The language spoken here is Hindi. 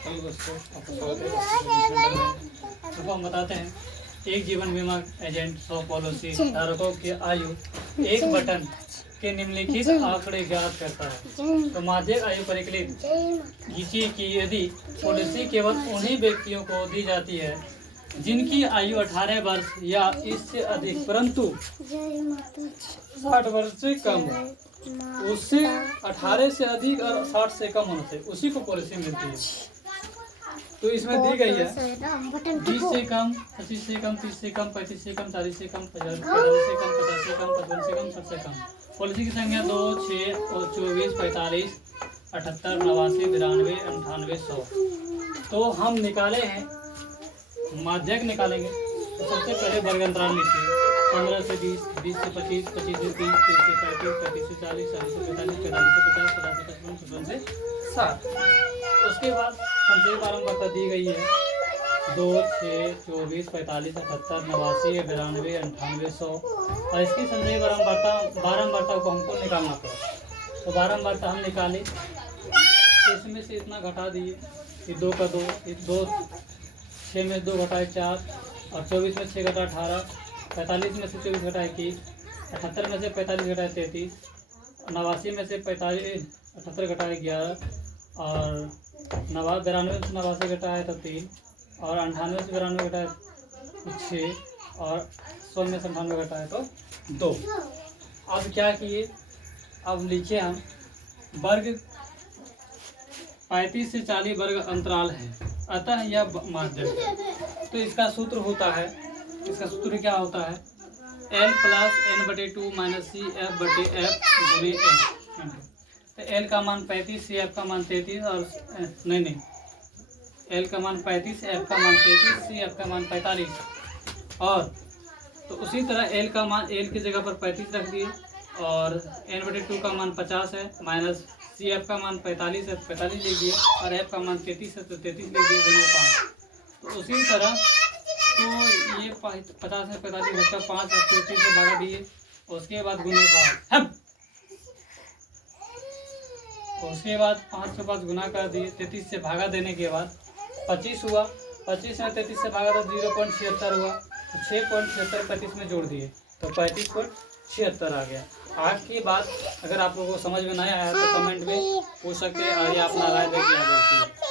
हेलो दोस्तों, आपका स्वागत है। तो हम बताते हैं, एक जीवन बीमा एजेंट 100 पॉलिसी धारकों की आयु एक बटन के निम्नलिखित आंकड़े ज्ञात करता है। तो माध्यमिक आयु परिकलित खींची कि यदि पॉलिसी केवल उन्हीं व्यक्तियों को दी जाती है जिनकी आयु 18 वर्ष या इससे अधिक परंतु 60 वर्ष से कम है, उससे 18 से अधिक और 60 से कम होने से उसी को पॉलिसी मिलती है। तो इसमें दी गई है 20 से कम, 25 से कम, 30 से कम, 35 से कम, 40 से कम, 45 से कम, 50 से कम, 55 से कम, 60 से कम। पॉलिसी की संख्या 2, 6 और 24, 45, 78, 89, 92, 98, 100। तो हम निकाले हैं, माध्यक निकालेंगे। तो सबसे पहले वर्ग अंतराल लिखिए। 15 से 20, 20 से 25, 25 से 30, 30 से 35, 35 से 40, 40 से 45, 45 से 50, 50 से 55, 55 से 60। उसके बाद संक्षेप बारंबारता दी गई है 2, 6, 24, 45, 78, 89, 92, 98, 100। और इसकी संक्षेप बारंबारता को हमको निकालना पड़ा। तो बारंबारता हम निकाले, इसमें से इतना घटा दिए कि 2 का 2, 2 6 में 2 घटाए 4, और 24 में 6 घटा 18, 45 में से 24 घटाए 21, 78 में से 45 घटाए 33, 89 में से 78 घटाए 11, और 92 में से 89 घटाए तो 3, और 98 से 92 घटाए 6, और 100 में से 98 घटाए तो 2। अब क्या किए, अब लिखे हम वर्ग 35 से 40 वर्ग अंतराल है, अतः यह माध्यक है। तो इसका सूत्र होता है, इसका सूत्र क्या होता है, L plus n/2 minus C F बटे एफ गुणे n। तो L का मान 35, सी एफ का मान 33, और नहीं L का मान 35, एफ का मान 33, सी एफ का मान 45। और तो उसी तरह L का मान, L की जगह पर 35 रख दिए, और n/2 का मान 50 है, माइनस सी एफ का मान 45 है, 45 लिख दिए, और एफ का मान 33 है तो 33 लिख दिए, गुणे 5। तो उसी तरह तो ये 50 है, 45 घटा 5 है, 33 से भागा दिए, उसके बाद गुणे 5, उसके बाद 5 से 5 गुना कर दिए, 33 से भागा देने के बाद 25 हुआ, 25 में 33 से भागा तो 0.76 हुआ, तो 6.76 35 में जोड़ दिए तो 35.76 आ गया। आज की बात अगर आप लोगों को समझ में नहीं आया तो कमेंट में पूछ सकते हैं, और ये अपना राय देके आ जाती है।